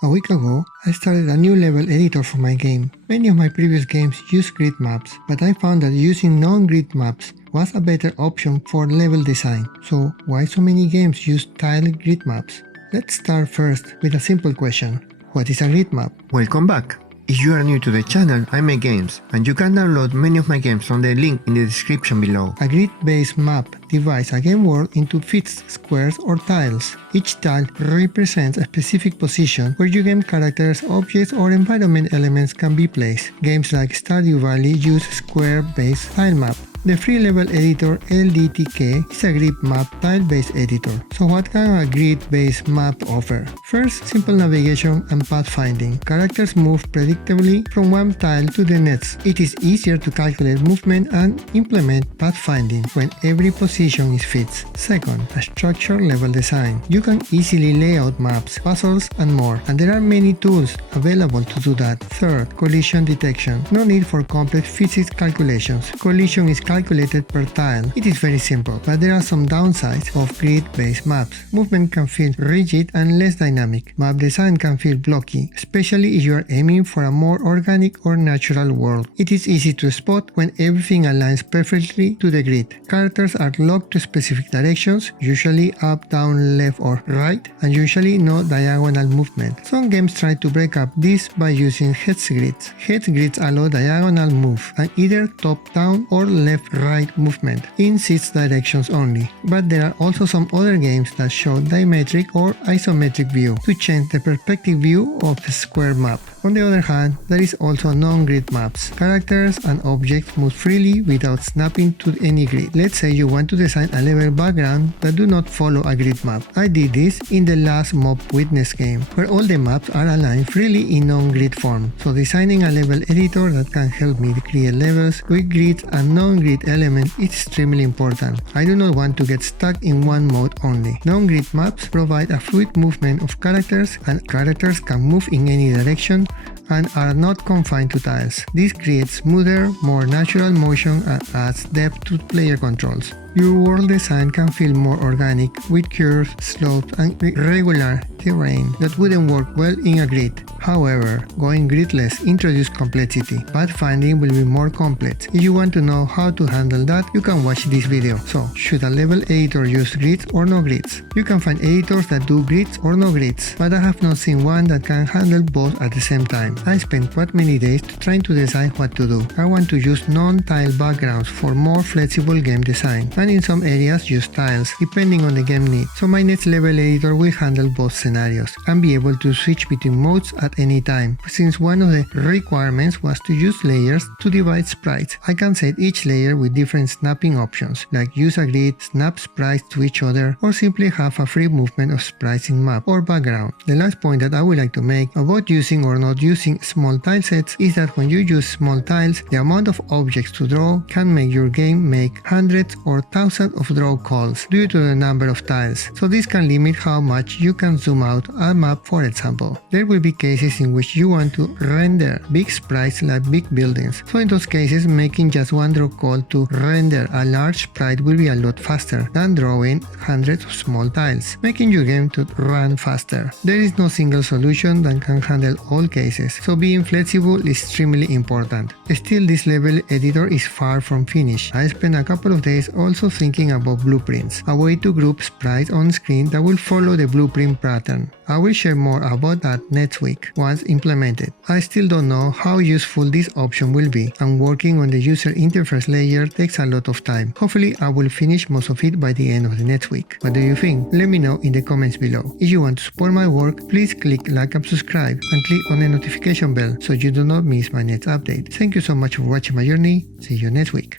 A week ago, I started a new level editor for my game. Many of my previous games used grid maps, but I found that using non-grid maps was a better option for level design. So why so many games use tiled grid maps? Let's start first with a simple question. What is a grid map? Welcome back! If you are new to the channel, I make games, and you can download many of my games from the link in the description below. A grid-based map divides a game world into fixed squares or tiles. Each tile represents a specific position where your game characters, objects, or environment elements can be placed. Games like Stardew Valley use square-based tile map. The free level editor LDTK is a grid map tile-based editor. So what can a grid-based map offer? First, simple navigation and pathfinding. Characters move predictably from one tile to the next. It is easier to calculate movement and implement pathfinding when every position is fixed. Second, a structured level design. You can easily lay out maps, puzzles, and more, and there are many tools available to do that. Third, collision detection. No need for complex physics calculations. Collision is calculated per tile. It is very simple, but there are some downsides of grid-based maps. Movement can feel rigid and less dynamic. Map design can feel blocky, especially if you are aiming for a more organic or natural world. It is easy to spot when everything aligns perfectly to the grid. Characters are locked to specific directions, usually up, down, left, or right, and usually no diagonal movement. Some games try to break up this by using hex grids. Hex grids allow diagonal move and either top-down or left-right movement in 6 directions only, but there are also some other games that show diametric or isometric view to change the perspective view of the square map. On the other hand, there is also non-grid maps. Characters and objects move freely without snapping to any grid. Let's say you want to design a level background that do not follow a grid map. I did this in the last Mob Witness game, where all the maps are aligned freely in non-grid form. So designing a level editor that can help me create levels with grids and non-grid elements is extremely important. I do not want to get stuck in one mode only. Non-grid maps provide a fluid movement of characters, and characters can move in any direction and are not confined to tiles. This creates smoother, more natural motion and adds depth to player controls. Your world design can feel more organic with curves, slopes, and irregular terrain that wouldn't work well in a grid. However, going gridless introduces complexity. Pathfinding will be more complex. If you want to know how to handle that, you can watch this video. So, should a level editor use grids or no grids? You can find editors that do grids or no grids, but I have not seen one that can handle both at the same time. I spent quite many days trying to decide what to do. I want to use non-tile backgrounds for more flexible game design, and in some areas use tiles, depending on the game need. So my next level editor will handle both scenarios and be able to switch between modes at any time. Since one of the requirements was to use layers to divide sprites, I can set each layer with different snapping options, like use a grid, snap sprites to each other, or simply have a free movement of sprites in map or background. The last point that I would like to make about using or not using small tile sets is that when you use small tiles, the amount of objects to draw can make your game make hundreds or thousands of draw calls due to the number of tiles, so this can limit how much you can zoom out a map. For example, there will be cases in which you want to render big sprites like big buildings, so in those cases making just one draw call to render a large sprite will be a lot faster than drawing hundreds of small tiles, making your game to run faster. There is no single solution that can handle all cases, so being flexible is extremely important. Still, this level editor is far from finished. I spent a couple of days also thinking about blueprints, a way to group sprites on screen that will follow the blueprint pattern. I will share more about that next week once implemented. I still don't know how useful this option will be, and working on the user interface layer takes a lot of time. Hopefully I will finish most of it by the end of the next week. What do you think? Let me know in the comments below. If you want to support my work, please click like and subscribe and click on the notification bell so you do not miss my next update. Thank you so much for watching my journey. See you next week.